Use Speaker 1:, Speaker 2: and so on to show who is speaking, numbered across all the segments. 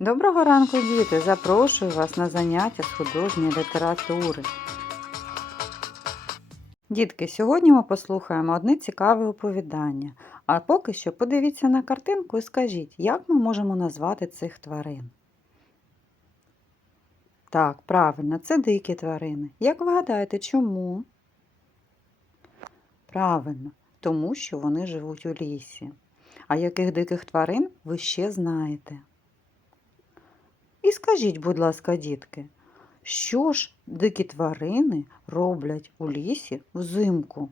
Speaker 1: Доброго ранку, діти! Запрошую вас на заняття з художньої літератури. Дітки, сьогодні ми послухаємо одне цікаве оповідання. А поки що подивіться на картинку і скажіть, як ми можемо назвати цих тварин. Так, правильно, це дикі тварини. Як ви гадаєте, чому? Правильно, тому що вони живуть у лісі. А яких диких тварин ви ще знаєте? І скажіть, будь ласка, дітки, що ж дикі тварини роблять у лісі взимку?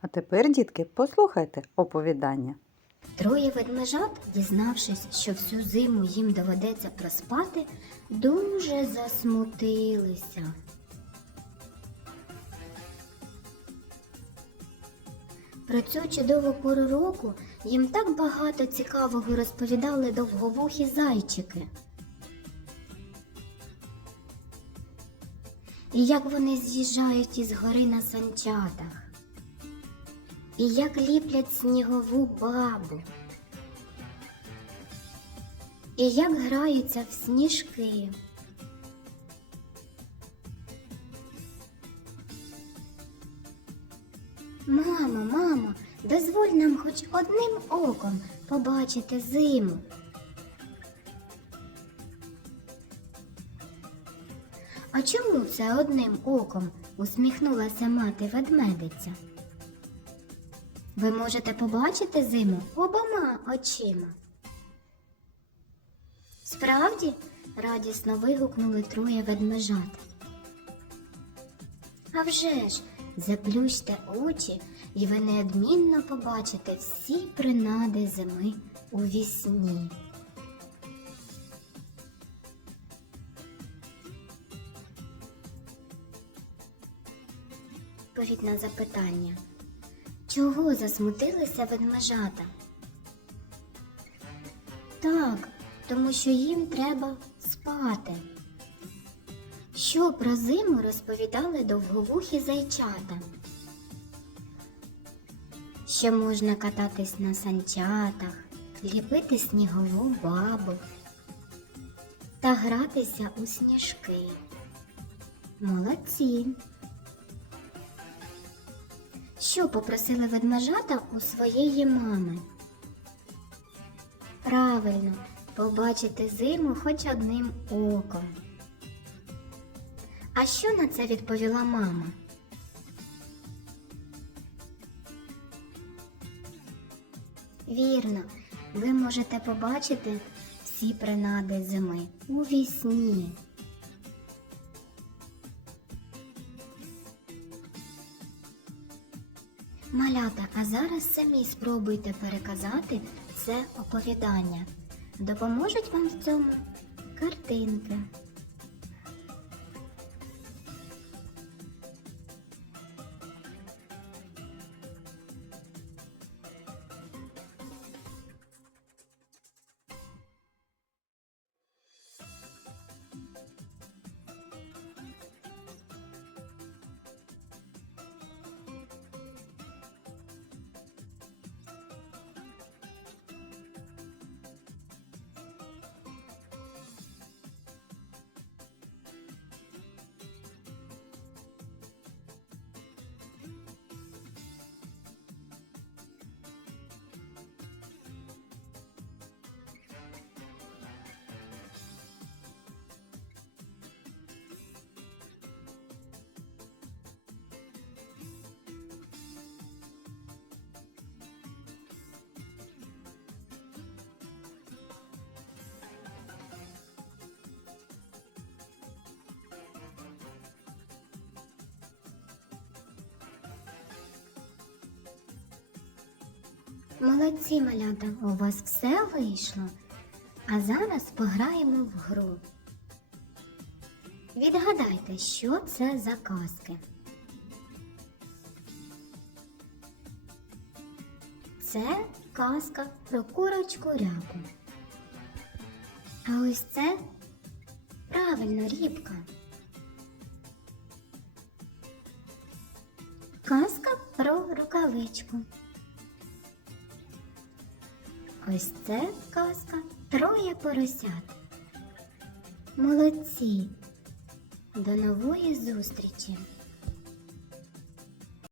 Speaker 1: А тепер, дітки, послухайте оповідання.
Speaker 2: Троє ведмежат, дізнавшись, що всю зиму їм доведеться проспати, дуже засмутилися. Про цю чудову пору року їм так багато цікавого розповідали довговухі зайчики. І як вони з'їжджають із гори на санчатах і як ліплять снігову бабу, і як граються в сніжки. Мамо, мамо, дозволь нам хоч одним оком побачити зиму. А чому це одним оком? усміхнулася мати ведмедиця. Ви можете побачити зиму обома очима. Справді, радісно вигукнули троє ведмежат. А вже ж, заплющте очі, і ви неодмінно побачите всі принади зими у вісні. Відповідь на запитання. Чого засмутилися ведмежата? Так, тому що їм треба спати. Що про зиму розповідали довговухі зайчата? Що можна кататись на санчатах, ліпити снігову бабу та гратися у сніжки. Молодці! Що попросили ведмежата у своєї мами? Правильно, побачити зиму хоч одним оком. А що на це відповіла мама? Вірно, ви можете побачити всі принади зими у вісні. Малята, а зараз самі спробуйте переказати це оповідання. Допоможуть вам в цьому картинки. Молодці, малята, у вас все вийшло. А зараз пограємо в гру. Відгадайте, що це за казки. Це казка про курочку ряку. А ось це правильно рібка. Казка про рукавичку. Ось це казка Троє поросят. Молодці. До нової зустрічі!